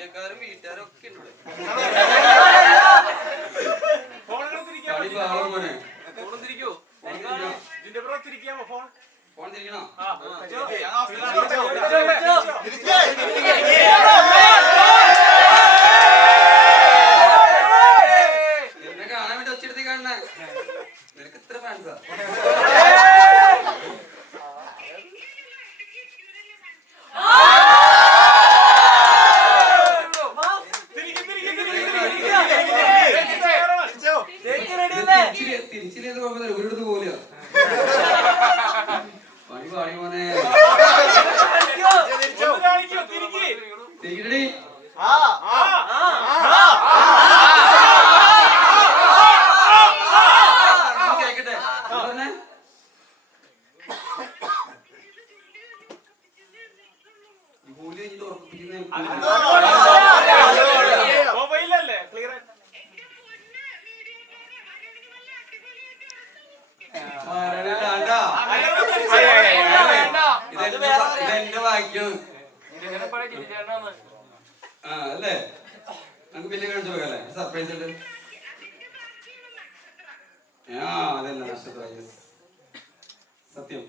ഏരിയക്കാരും വീട്ടുകാരും ഒക്കെ ഉണ്ട്. ഫോൺ തിരിക്കോ? ഫോൺ തിരിക്കണോ? എന്നെ കാണാൻ വേണ്ടി ഒച്ചെടുത്ത് കാണണേ. നിനക്ക് ഇത്ര ഫാൻസാ? തിരിച്ചില്ലേ കുഴപ്പമില്ല, ഒരിടത്ത് പോലെയോ പണി പാടി മോനെ. തിരിക്കടി. കേക്കട്ടെ പറഞ്ഞേ. കൂലി കഴിഞ്ഞിട്ട് ഉറപ്പിക്കുന്ന ഇതെന്റെ വാക്യം. ആ അല്ലേ, നമുക്ക് പിന്നെ കാണിച്ചു പോകല്ലേ സർപ്രൈസ് ഉണ്ട്. ആ അതന്നെ നക്ഷത്രം. സത്യം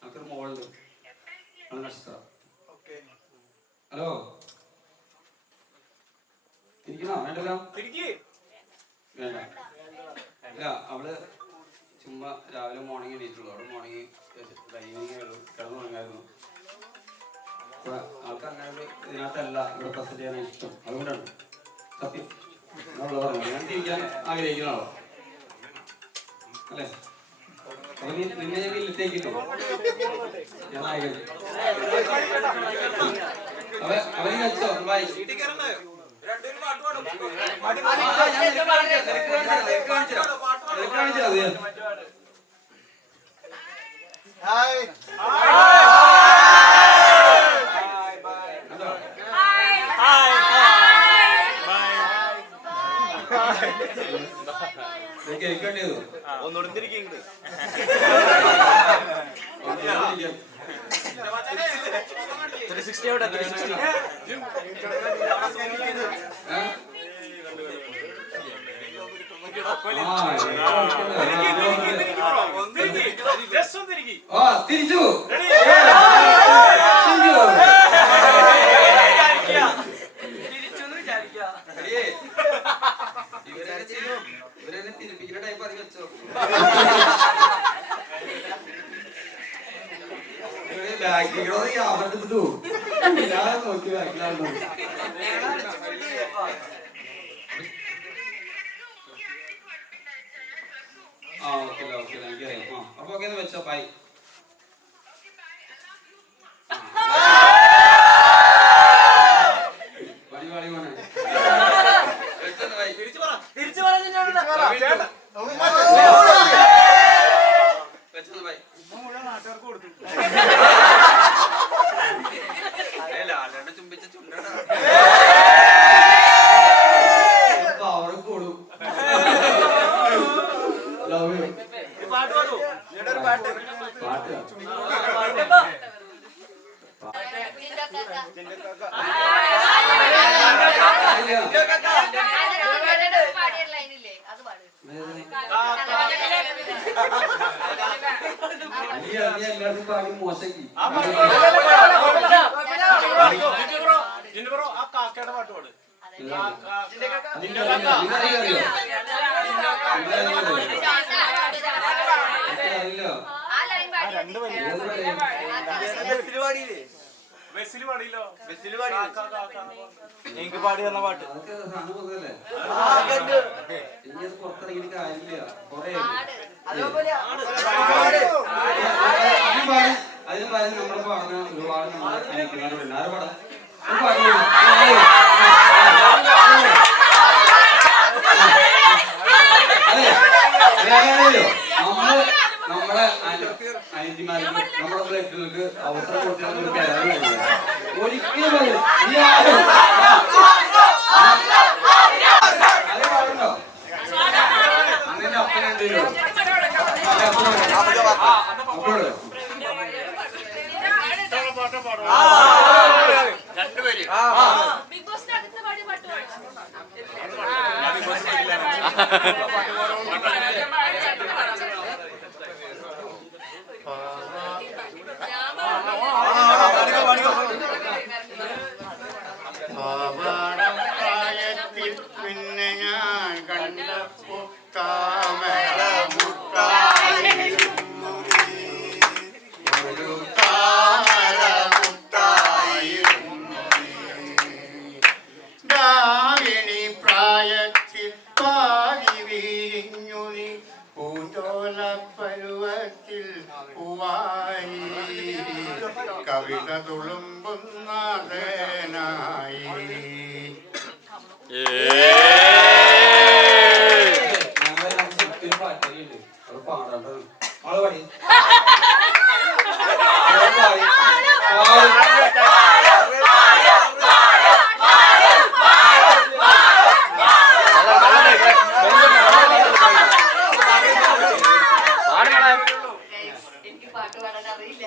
നമുക്കൊരു മോളുണ്ട്, അത് നക്ഷത്രം. ഹലോ ഇരിക്കണോ? വേണ്ടല്ലോ, വേണ്ട. ഇല്ല, അവള് ചുമ്മാ രാവിലെ മോർണിംഗ് എണീറ്റുള്ളൂ. അവിടെ മോർണിംഗ് ഡൈനിങ് കിടന്നു തുടങ്ങായിരുന്നു. ആൾക്ക് അങ്ങനെ ഒരു ഇതിനകത്തല്ല ഇവിടെ പ്രസന്റ് ചെയ്യാൻ ഇഷ്ടം, അതുകൊണ്ടാണ്. സത്യം പറഞ്ഞു, ഞാൻ തിരിക്കാൻ ആഗ്രഹിക്കുന്ന ആളോ അല്ലേ? അപ്പൊ നിന്നെ ഞാൻ വീട്ടിലേക്കിട്ടു. ഞാൻ നായകൻ അവന് കഴിച്ചോ? ബൈ. ഒന്നുകൂടി തിരിക്കുന്നുണ്ട്. തിരിച്ചു ഇവരെന്നെ തിരിപ്പിക്കുന്ന ടൈപ്പ് അധികം വെച്ചോ. ബാക്കിലോ അവരുടെ നോക്കി ബാക്കിലാണോ? ആ ഓക്കെ ഓക്കെ എനിക്കറിയാം. ആ അപ്പൊ ഓക്കെ വെച്ചോ. ബൈ. പണി പാടി മോനെ. ചുംബിച്ച ചുണ്ടടാ പവർ കൂടും. പാട്ട് എല്ലാവർക്കും പാടി മോശക്കി. കാക്കയുടെ പാട്ട് പാട്. എനിക്ക് പാടി തന്ന പാട്ട് പുറത്തിറങ്ങിയിട്ട് കാര്യമില്ല. കൊറേ അതിന് പറഞ്ഞ് നമ്മളെ പാടുന്ന ഒരുപാട് നമ്മളെ അനുഭവിക്കുന്നവരുണ്ട്. ആരെ പാടാം? അതെ നമ്മള് നമ്മളെ അനിയത്തിമാർക്ക് നമ്മുടെ ബ്ലഡുകൾക്ക് അവസരം കൊടുക്കുന്ന ഒരു കരാറുണ്ട്. ഒരിക്കലും അത് പാടുണ്ടോ? അങ്ങനെ അപ്പനുണ്ടല്ലോ അപ്പോഴോ രണ്ടുപേര് പ്രായത്തിൽ പിന്നെ ഞാൻ കണ്ടപ്പോ താമര മുട്ടായിരുന്നു ഒരു താമര മുട്ടായിരുന്നു ദാരിണി പ്രായത്തിൽ പാതി വീഞ്ഞു നീ പൂന്തോല പരുവത്തിൽ പൂവായി കവിത തുളുമ്പുന്ന തേനായി പാട്ടറിയുണ്ട് അത് പാടേണ്ടത് ആള് പാടി എനിക്ക് പാട്ട് പാടാൻ അറിയില്ല.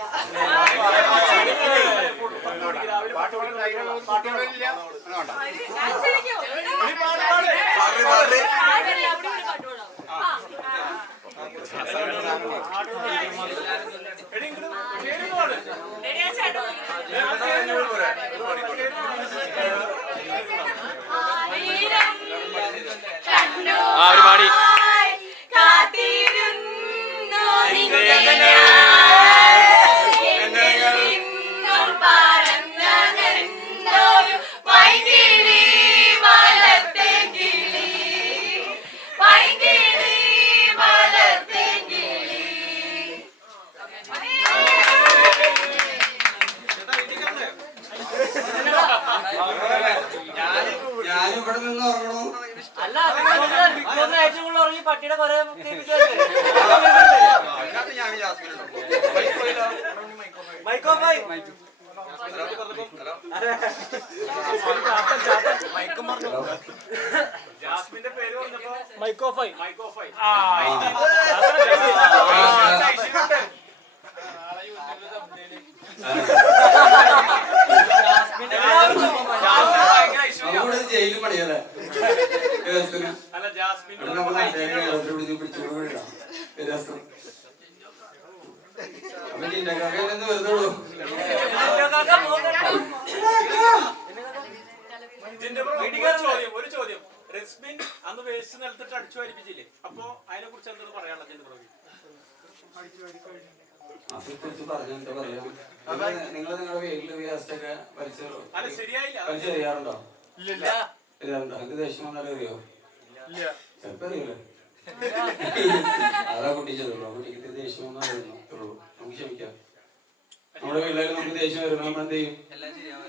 ഞാനിവിടെ നിന്ന് ഉറങ്ങണു. പട്ടിയുടെ കൊറേ മൈക്കോഫായി ജാസ്മിന്റെ പേര് പറഞ്ഞപ്പോ മൈക്കോഫായി മൈക്കോഫൈ അവിടെ ജയിലിൽ പണിയല്ലേ അല്ല ജാസ്മിൻ ഒരു ചോദ്യം റെസ്മിൻ അന്ന് വേസ്റ്റ് നിലത്തിട്ട് അടിച്ചു വാരിപ്പിച്ചില്ലേ? അപ്പൊ അതിനെ കുറിച്ച് എന്താണ് പറയാനുള്ളത്? അതേക്കുറിച്ച് പറഞ്ഞ എന്താ പറയാ, നിങ്ങൾ നിങ്ങളുടെ വീട്ടില് വേസ്റ്റ് ഒക്കെ വലിച്ചെറിയാറുണ്ടോ? എനിക്ക് ദേഷ്യം വന്നാലും അറിയോ? ചിലപ്പോ അറിയില്ലേ? അതാ കുട്ടി ചെറുള്ളൂ. കുട്ടിക്ക് ദേഷ്യം വന്നാൽ അറിയുള്ളൂ. നമുക്ക് ക്ഷമിക്കാം. നമ്മുടെ വീട്ടിലേക്ക് നമുക്ക് ദേഷ്യം വരുമ്പോ നമ്മൾ എന്ത് ചെയ്യും?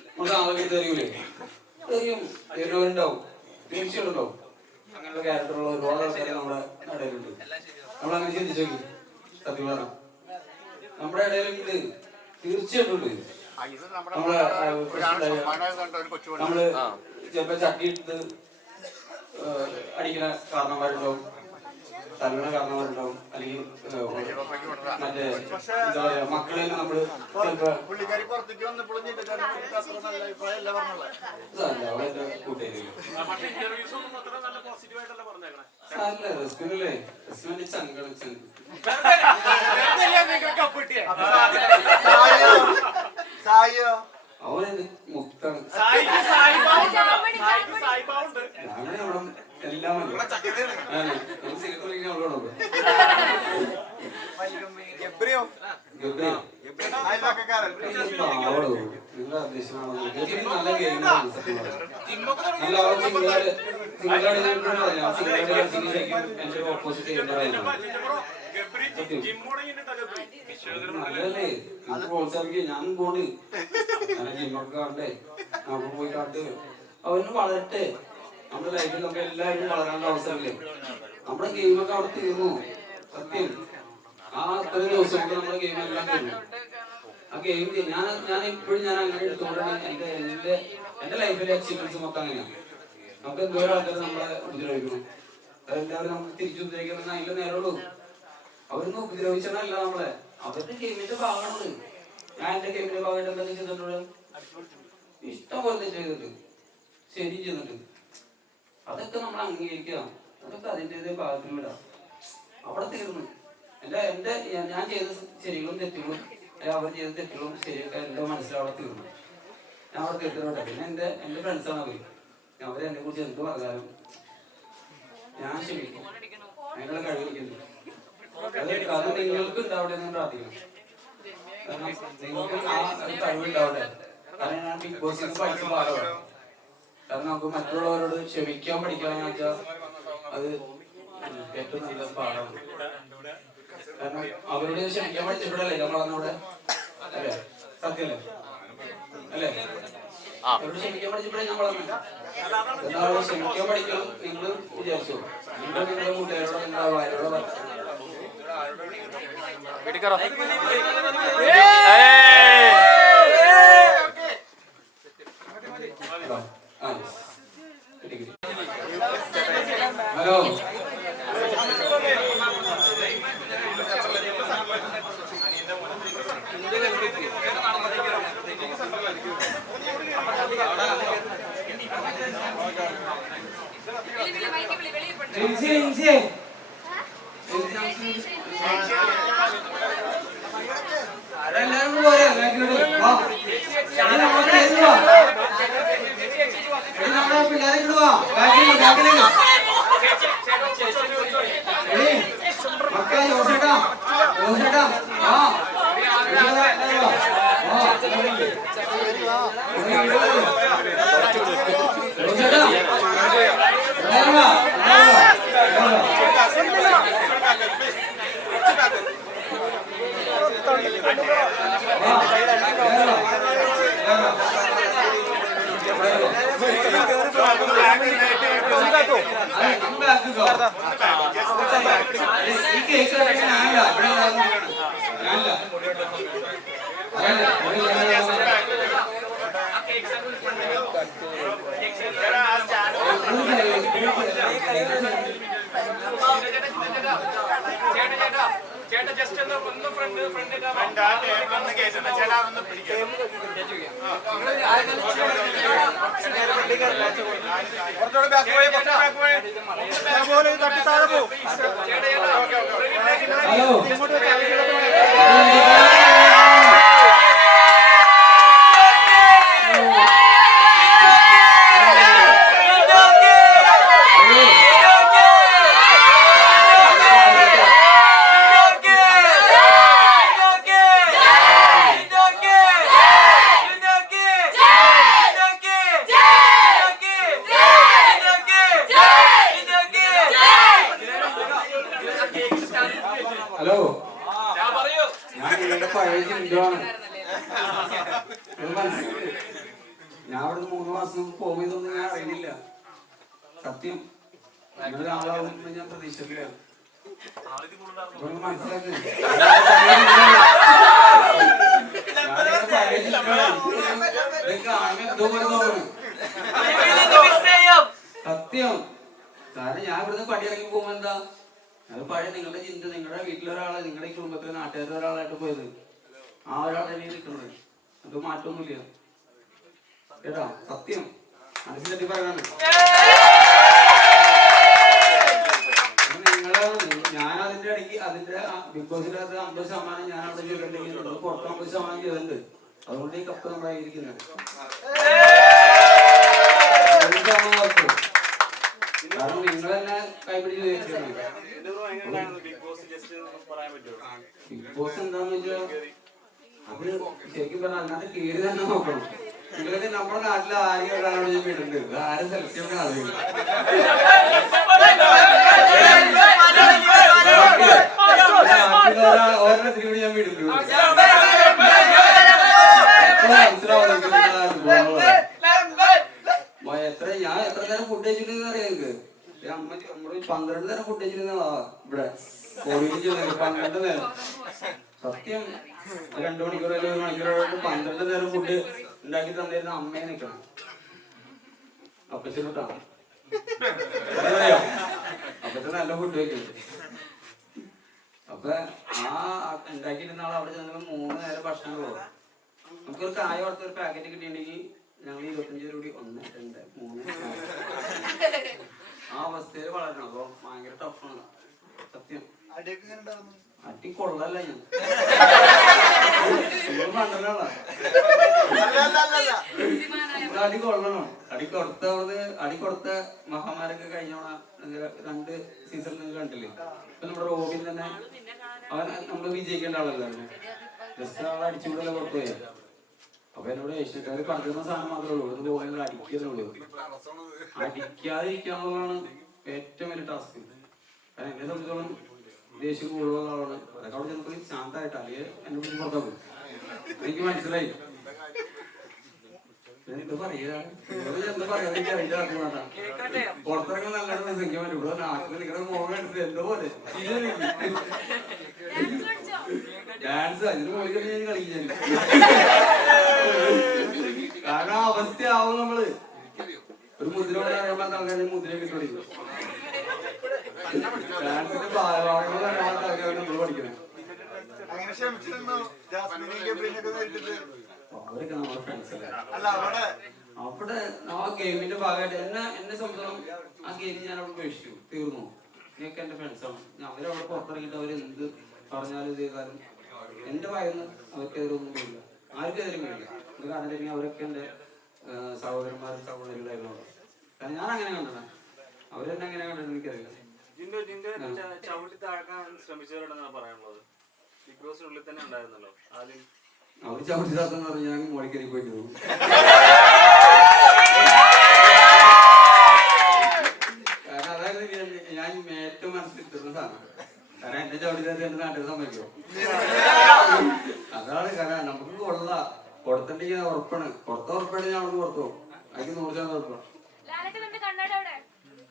നമ്മുടെ ആളുകൾ അറിയൂലേ? അറിയും. വരുന്നവരുണ്ടാവും, തീർച്ചയുണ്ടാവും. അങ്ങനെയുള്ള ക്യാരക്ടറുള്ള ഒരുപാട് ആൾക്കാർ നമ്മുടെ ഇടയിലുണ്ട്. നമ്മളങ്ങനെ ചിന്തിച്ചു നോക്കി. സത്യം പറഞ്ഞ നമ്മുടെ ഇടയിലുണ്ട്, തീർച്ചയായിട്ടും ഉണ്ട്. നമ്മള് ചിലപ്പോ ചട്ടിയിട്ട് അടിക്കുന്ന കാരണന്മാരുണ്ടാവും, തല്ലണ കാരണന്മാരുണ്ടാവും, അല്ലെങ്കിൽ മറ്റേ എന്താ പറയാ മക്കളെ നമ്മള് അവളെന്റെ കൂട്ടുകാരില്ല. അല്ല റെസ്പിനല്ലേ, റെസ്പിന്റെ ചങ്കാണ് ചങ്ക്. അവനെന്റെ മുത്താണ്. അവിടെ എല്ലാം നിങ്ങളുടെ അധ്യക്ഷനാണോ? നല്ല ഗെയിമാണ്. എന്റെ ഓപ്പോസിറ്റ് ചെയ്യുന്നതാണ്. നല്ലതല്ലേ, ഇത് പ്രോത്സാഹിപ്പിക്കുക. ഞാൻ പോണ്ട് അങ്ങനെ ജിമ്മൊക്കെ കാണണ്ടേ, നമുക്ക് പോയി കണ്ട് അവന് വളരട്ടെ. നമ്മുടെ ലൈഫിൽ നമുക്ക് എല്ലാവരും വളരാനുള്ള അവസരമില്ലേ? നമ്മുടെ ഗെയിമൊക്കെ അവിടെ തീർന്നു. സത്യം, ആ അത്രയും ദിവസം കൊണ്ട് നമ്മുടെ ഗെയിം എല്ലാം തീർന്നു. ആ ഗെയിം ഞാൻ എപ്പോഴും ഞാൻ അങ്ങനെ എടുത്തുകൊണ്ടാണ് എന്റെ ലൈഫിലെ അച്ചീവ്മെന്റ്സ് മൊത്തം അങ്ങനെയാണ്. നമുക്ക് എന്തോരം ആൾക്കാർ നമ്മളെ ഉപദ്രവിക്കണം, അതെല്ലാവരും നമുക്ക് തിരിച്ചു ഉപദ്രവിക്കണം. അതിന്റെ നേരമുള്ളൂ. അവരൊന്നും ഉപദ്രവിച്ചതല്ല നമ്മളെ, അവരുടെ ഗെയിമിന്റെ ഭാഗമാണ്. ഞാൻ എന്റെ ഗെയിമിന്റെ ഭാഗമായിട്ട് എന്തൊക്കെ ചെയ്തിട്ടുള്ളൂ? ഇഷ്ടം പോലെ ചെയ്തിട്ടുണ്ട്, ശരി ചെയ്തിട്ടുണ്ട്. അതൊക്കെ നമ്മൾ അംഗീകരിക്കുക. അതൊക്കെ അതിൻ്റെതായ ഭാഗത്തിന് വിടാം. അവിടെ തീർന്നു. ഞാൻ ചെയ്ത ശരികളും തെറ്റുകളും അവർ ചെയ്ത തെറ്റുകളും ശരിയൊക്കെ എൻ്റെ മനസ്സിലവിടെ തീർന്നു. ഞാൻ അവിടെ തീർത്തിട്ടോട്ടെ. പിന്നെ എൻ്റെ ഫ്രണ്ട്സാണ് അവരെന്നെ കുറിച്ച് എന്ത് പറഞ്ഞാലും ഞാൻ ക്ഷമിക്കും. അതിനുള്ള കഴിവിരിക്കുന്നു. അത് നിങ്ങൾക്ക് ഉണ്ടാവട്ടെ എന്ന് പ്രാർത്ഥിക്കണം. കാരണം നിങ്ങൾക്ക് ആ കഴിവുണ്ടാവട്ടെ. കാരണം ഞാൻ ബിഗ് ബോസിൽ പഠിച്ച പാഠമാണ്. കാരണം നമുക്ക് മറ്റുള്ളവരോട് ക്ഷമിക്കാൻ പഠിക്കാന്ന് വെച്ചാൽ അത് ഏറ്റവും നല്ല പാഠമാണ്. കാരണം അവരോട് ക്ഷമിക്കാൻ പഠിച്ചപ്പോഴല്ലേ നമ്മളവിടെ അല്ലേ? സത്യമല്ലേ? അല്ലേ? അവരോട് ക്ഷമിക്കാൻ പഠിച്ചപ്പോഴേ നമ്മളെ ക്ഷമിക്കാൻ പഠിക്കണം. നിങ്ങൾ വിചാരിച്ചു നിങ്ങളുടെ കൂട്ടുകാരോട് നിങ്ങളുടെ ഭാര്യയോട് ഹലോ അതെല്ലാരും പോരെ നമ്മളെ പിള്ളേരെ ഇടുവാ മക്കളെ ജോസേട്ടാ ആ ചേട്ടാ ജസ്റ്റ് ഒന്ന് ഫ്രണ്ട് ഹലോ ഞാൻ നിങ്ങളുടെ പഴയ ചിന്തമാണ്. ഞാൻ അവിടുന്ന് 3 മാസം പോകുന്നതൊന്നും ഞാൻ അറിയുന്നില്ല. സത്യം നിങ്ങളുടെ ആളാവുമെന്ന് ഞാൻ പ്രതീക്ഷിച്ചില്ല. മനസ്സിലാക്കി സത്യം. കാരണം ഞാൻ ഇവിടുന്ന് പടിയിറങ്ങി പോകുമ്പോ എന്താ അത് പഴയ നിങ്ങളുടെ ചിന്ത, നിങ്ങളുടെ വീട്ടിലൊരാളെ, നിങ്ങളുടെ ഈ കുടുംബത്തിലെ നാട്ടുകാരുടെ ഒരാളായിട്ട് പോയത് ആ ഒരാൾ തന്നെ നിൽക്കുന്നത്. അത് മാറ്റമൊന്നുമില്ല കേട്ടോ. സത്യം മനസ്സിൽ തട്ടി പറയാണ്. ഞാൻ അതിന്റെ ഇടയ്ക്ക് അതിന്റെ ബിഗ് ബോസിന്റെ 50% ഞാൻ അവിടെ ചെയ്തിട്ടുണ്ടെങ്കിൽ പുറത്ത് 50% ചെയ്തിട്ടുണ്ട്. അതുകൊണ്ട് ഈ കപ്പ് നമ്മുടെ ഇരിക്കുന്നത്. കാരണം നിങ്ങൾ തന്നെ കൈപിടിച്ച് ചോദിച്ചിരുന്നു. ബിഗ് ബോസ് എന്താന്ന് വെച്ചാൽ അത് ശരിക്കും പറഞ്ഞാൽ അതിനകത്ത് കീറി തന്നെ നോക്കണം. നിങ്ങളൊക്കെ നമ്മുടെ നാട്ടിലെ ആരെയും ഒരാളോട് ഞാൻ വീടുണ്ട്. ആരും സെലക്ട് ചെയ്യുന്ന ആളുകൾ ഒരെണ്ണത്തിന് കൂടി ഞാൻ വീടുണ്ട്. ഞാൻ എത്ര നേരം ഫുഡ് കഴിച്ചിട്ടുണ്ടെന്ന് അറിയാം നിങ്ങൾക്ക്. നമ്മള് 12 നേരം ഫുഡ് കഴിച്ചിട്ടുള്ള ഇവിടെ കോവിഡ് 12 നേരം. സത്യം 2 മണിക്കൂർ അല്ലെങ്കിൽ 1 മണിക്കൂർ 12 നേരം ഫുഡ് ഉണ്ടാക്കി തന്നിരുന്ന അമ്മയെ നിൽക്കണം. അപ്പച്ചനോട്ടാ അപ്പച്ച നല്ല ഫുഡ് വയ്ക്കും. അപ്പൊ ആ ഉണ്ടാക്കിയിരുന്ന ആൾ അവിടെ ചെന്നാൽ 3 നേരം ഭക്ഷണങ്ങളോ. നമുക്കൊരു കായ വറുത്ത ഒരു പാക്കറ്റ് കിട്ടിയിട്ടുണ്ടെങ്കിൽ ഞങ്ങൾ 25 രൂപ 1, 2, 3 ആ അവസ്ഥയിൽ വളരണം. അപ്പൊ ടഫാണ് സത്യം. അടിയൊക്കെ ഇങ്ങനെ ഉണ്ടായിരുന്നു. അടി കൊള്ളല്ല ഞാൻ മണ്ടനാണ്. അടി കൊള്ളണം. അടി കൊടുത്ത മഹാമാരൊക്കെ കഴിഞ്ഞോണ 2 സീസൺ നിങ്ങൾ കണ്ടില്ലേ? ഇപ്പൊ നമ്മുടെ റോബിൻ തന്നെ അവൻ നമ്മള് വിജയിക്കേണ്ട ആളല്ലായിരുന്നു. ജസ്റ്റ് ആളെ അടിച്ചുകൂടല്ലേ പുറത്തു പോയാ. അപ്പൊ എന്നോട് ഏഷ്യക്കാര് പറഞ്ഞിരുന്ന സാധനം മാത്രമേ ഉള്ളൂ, ഇത് പോയി അടിക്കുന്നുള്ളൂ. അടിക്കാതിരിക്കാന്നുള്ളതാണ് ഏറ്റവും വലിയ ടാസ്ക്. കാരണം എന്നെ സംബന്ധിച്ചോളം ദേഷ്യം കൂടുതലുള്ള ആളാണ്. അതൊക്കെ അവിടെ ചെന്നപ്പോൾ ശാന്തമായിട്ട് അല്ലെങ്കിൽ എന്നെ പിടിച്ച് പുറത്താക്കും. എനിക്ക് മനസ്സിലായി. എന്താ പറയാ എന്താ പറയാ എനിക്ക് അറിയില്ല. പുറത്തിറങ്ങാൻ നല്ലോണം സംഖ്യ പറ്റും. ഇവിടെ നാട്ടിൽ നിൽക്കുന്ന മോഹം എടുത്ത് എന്തോ പോലെ ഡാൻസ് അതിന് പോയി കഴിഞ്ഞാൽ ഞാൻ കളിക്കാൻ. കാരണം അവസ്ഥയാവും നമ്മള്. ഒരു മുദ്ര അറിയാൻ ആൾക്കാരെ മുദ്ര കിട്ടും. ഡാൻസിന്റെ ഭാഗങ്ങൾ അറിയാത്ത ആൾക്കാരാണ് നമ്മൾ പഠിക്കുന്നത്. അവരൊക്കെ നമ്മുടെ ഫ്രണ്ട്സ് അല്ലേ. അവിടെ ആ ഗെയിമിന്റെ ഭാഗമായിട്ട് എന്നെ സംബന്ധിച്ചോളം ആ ഗെയിം ഞാൻ അവിടെ ഉപേക്ഷിച്ചു. തീർന്നു. ഇതൊക്കെ എന്റെ ഫ്രണ്ട്സാണ്. അവരവിടെ പുറത്തിറങ്ങിയിട്ട് അവരെന്ത് പറഞ്ഞാലും ഇത് ചെയ്താലും എന്റെ ഭാഗത്ത് അവർക്കെതിരെ ഒന്നും കഴിയില്ല. ആർക്കെതിരും കഴിയില്ല. എന്റെ കാരണം അവരൊക്കെ എന്റെ സഹോദരന്മാരും സഹോദരികളായിരുന്നു. കാരണം ഞാൻ അങ്ങനെ കണ്ടതാണ്. അവരെന്നെ അങ്ങനെ കണ്ടിട്ട് എനിക്കറിയില്ല. ചവിട്ടി താഴ്ക്കാൻ ശ്രമിച്ചവരോടെന്നാണ് പറയാനുള്ളത്. ബിഗ് ബോസിനുള്ളിൽ തന്നെ ഉണ്ടായിരുന്നല്ലോ ആദ്യം. അവർ ചവിട്ടി താഴ്ത്താന്ന് പറഞ്ഞാൽ ഞാൻ മോളിക്കരി പോയിട്ട് പോകും. കാരണം അതായത് ഞാൻ ഏറ്റവും മനസ്സിലിട്ടുന്ന സാധനം. കാരണം എന്റെ ചവിട്ടി താഴ്ത്തി എന്റെ നാട്ടിൽ സമ്മതിക്കോ? അതാണ്. കാരണം നമുക്ക് കൊടുത്തിട്ടുണ്ടെങ്കിൽ ഉറപ്പാണ്. പുറത്ത് ഉറപ്പായിട്ട് ഞാൻ അവിടെ പുറത്തു പോകും. അതിന് 100% ഉറപ്പാണ്.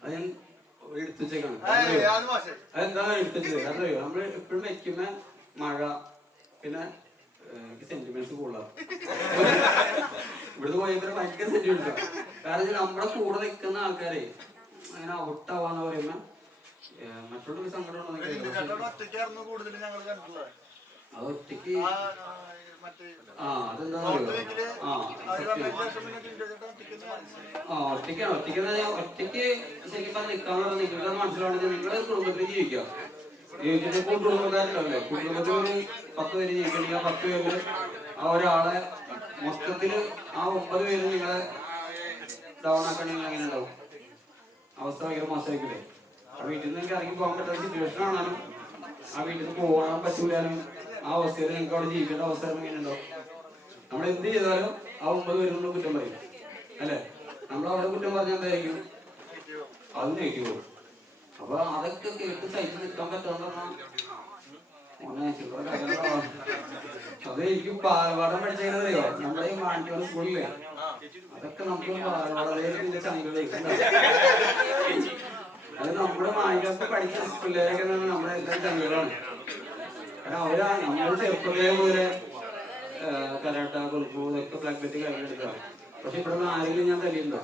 അത് ഞാൻ എടുത്തു വെച്ചേക്കാണ്. അതെന്താണ് എടുത്തു വെച്ചത്? അതറിയോ? നമ്മള് എപ്പോഴും വെക്കുന്ന മഴ, പിന്നെ എനിക്ക് സെന്റിമെന്റ്സ് കൂടുതലാണ്. ഇവിടുന്ന് പോയപ്പോ ഭയങ്കര സെന്റിമെന്റ്സാ. കാരണം നമ്മുടെ കൂടെ നിൽക്കുന്ന ആൾക്കാരെ അങ്ങനെ ഔട്ടാവാന്ന് പറയുമ്പോ മറ്റുള്ളവർക്ക് സങ്കടം ഉണ്ടോ? അത് ഒറ്റയ്ക്ക് ഒറ്റയ്ക്ക് ശരിക്കും പറഞ്ഞാൽ നിൽക്കാന്ന് പറഞ്ഞാൽ നിങ്ങൾക്ക് മനസ്സിലാവണമെങ്കിൽ നിങ്ങളുടെ കുടുംബത്തിൽ ജീവിക്കുക. ജീവിച്ചിട്ട് കുടുംബക്കാരുണ്ടല്ലേ, കുടുംബത്തിൽ ഒരു 10 പേര് ജീവിക്കണമെങ്കിൽ ആ 10 പേര് ആ ഒരാളെ മൊത്തത്തില് ആ 9 പേര് നിങ്ങളെ ഡൗൺ ആക്കണമെങ്കിൽ എങ്ങനെ ഉണ്ടാവും? അവസ്ഥ ഭയങ്കര മോശമായിക്കില്ലേ? ആ വീട്ടിൽ നിന്ന് നിങ്ങൾക്ക് ഇറങ്ങി പോകാൻ പറ്റുന്ന സിറ്റുവേഷൻ ആണെങ്കിലും ആ വീട്ടിൽ നിന്ന് പോകാൻ പറ്റൂലാനും ആ അവസ്ഥയിൽ നിങ്ങൾക്ക് അവിടെ ജീവിക്കേണ്ട അവസ്ഥ എങ്ങനെ ഉണ്ടാവും? നമ്മൾ എന്ത് ചെയ്താലും ആ 9 പേരും നമ്മൾ കുറ്റം പറയും അല്ലെ? നമ്മൾ അവിടെ കുറ്റം പറഞ്ഞാൽ എന്തായിരിക്കും? അത് നെഗറ്റീവ്. അപ്പൊ അതൊക്കെ കേട്ട് സഹിച്ച് നിൽക്കാൻ പറ്റാന്ന് പറഞ്ഞാൽ അത് എനിക്ക് പാലപാടം പഠിച്ചറിയോ? നമ്മുടെ ഈ മാണ്ടിയോട് സ്കൂളിലെ അതൊക്കെ നമുക്ക് പാലപാടത്തിന്റെ ചങ്കളിലേക്ക് അത് നമ്മുടെ മാനിക്കൊക്കെ പഠിച്ച പിള്ളേരൊക്കെ നമ്മുടെ എല്ലാ ചങ്കുകളാണ്. കാരണം നമ്മൾ ചെറുപ്പത്തിലെ പോലെ കരാട്ട, കുൽഫു ഇതൊക്കെ ബ്ലാക്ക് ബെൽറ്റ് കഴിഞ്ഞെടുക്കുക. പക്ഷെ ഇവിടെ ആരെങ്കിലും ഞാൻ തല്ലിയിട്ടുണ്ടോ?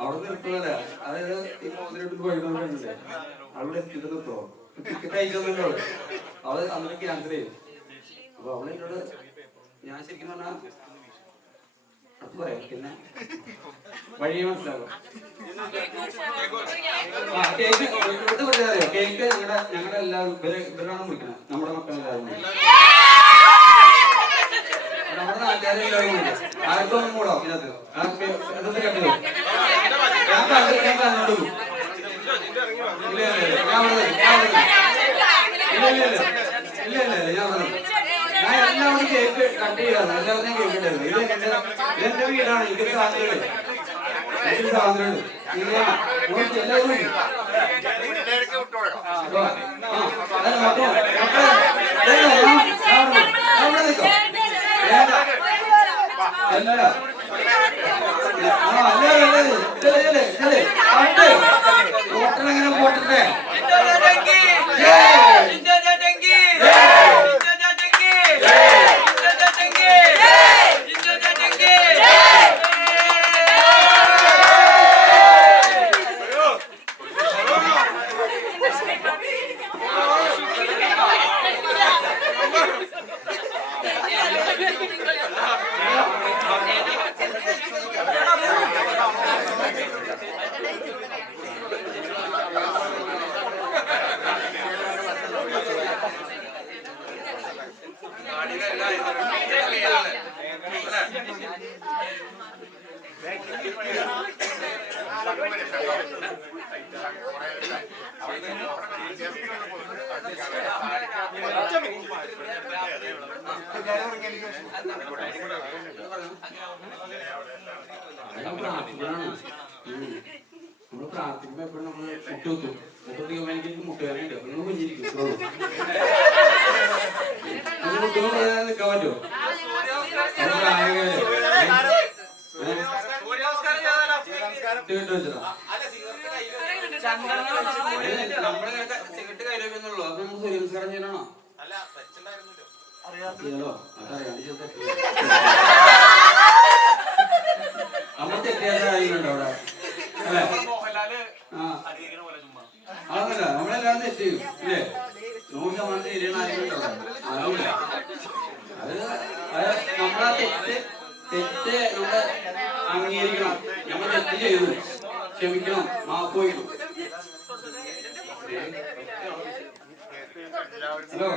അവിടെ നിർത്തുന്നല്ല. അതായത് ഈ മോതിരോട്ട് പോയില്ലേ അവിടെ എത്തിയിട്ട് നിർത്തുവോ? ടിക്കറ്റ് അയച്ചോ? അവള് അന്നേരം ക്യാൻസൽ ചെയ്യും. അപ്പൊ അവള് എന്നോട് ഞാൻ ശരിക്കും പറഞ്ഞാൽ അത് പറയാം. പിന്നെ വഴിയെ മനസ്സിലാകും. കേക്ക് ഇവിടുത്തെ പറയാറിയോ? കേക്ക് ഞങ്ങളുടെ എല്ലാവരും ഇവരാണ് വിളിക്കുന്നത്. നമ്മുടെ മക്കളെല്ലാവരും നമ്മുടെ നാട്ടുകാരെല്ലാവരും വിളിക്കും. ആർക്കും ഒന്നും കൂടാം ഇതിനകത്ത്. അതൊക്കെ കണ്ടു ഞാൻ കണ്ടോളൂ. ഇല്ല ഞാൻ പറഞ്ഞു ഞാൻ എല്ലാവരും കേക്ക് കട്ട് ചെയ്യാറ്. എല്ലാവരും കേക്ക് ഉണ്ടായിരുന്നു. ഇതെന്റെ വീടാണ്. എനിക്ക് സ്വാതന്ത്ര്യമുണ്ട്. എനിക്ക് സ്വാതന്ത്ര്യമുണ്ട്. എല്ലാവരും അങ്ങനെ പോട്ടെ. നമ്മള് പ്രാർത്ഥിക്കുമ്പോ എപ്പോഴും നമ്മള് മുട്ടുകുത്തും. മുട്ടുകുത്തിക്കുമ്പോ എനിക്ക് മുട്ടുകാരുണ്ട് ഒന്ന് കുഞ്ഞിരിക്കും. മുട്ടുകൊണ്ട് നിൽക്കാൻ പറ്റുമോ? നമ്മളിങ്ങനെ സിഗരറ്റ് കയ്യിലെന്നുള്ളൂ. അപ്പൊ നമുക്ക് സൂര്യ നമസ്കാരം ചെയ്യണോ? അറിയാലോ, അതറിയാണ്ട് ചെയ്ത നമ്മൾ തെറ്റിയാത്ത കാര്യങ്ങളുണ്ടോ അവിടെ? അല്ലേ? അതൊന്നുമില്ല, നമ്മളെല്ലാം തെറ്റ് ചെയ്യും ഇല്ലേ? 100% ശരിയാണ് ആരെങ്കിലും അതുമില്ല. അത് നമ്മളാ തെറ്റ് നമ്മള് അംഗീകരിക്കണം. നമ്മൾ തെറ്റ് ചെയ്തു, ക്ഷമിക്കണം, മാപ്പ് വയ്ക്കണം. ഹലോ,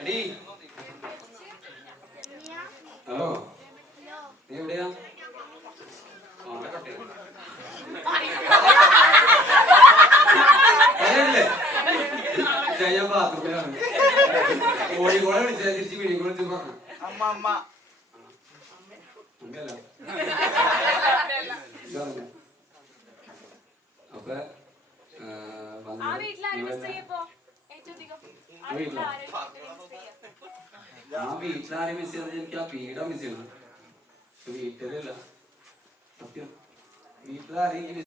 എടീ, ഹലോ, നീ എവിടെയാ? അതല്ലേ ഞാൻ ബാത്റൂമിലാണ്. കോഴിക്കോളെ വിളിച്ചാൽ തിരിച്ച് വീടിക്കോളെ പറഞ്ഞു. അപ്പൊ ആ വീട്ടിലാരെ മിസ് ചെയ്തത്? എനിക്ക് ആ പീഡ മിസ് ചെയ്യണം. വീട്ടിലല്ല, സത്യം. വീട്ടിലാരെങ്കിലും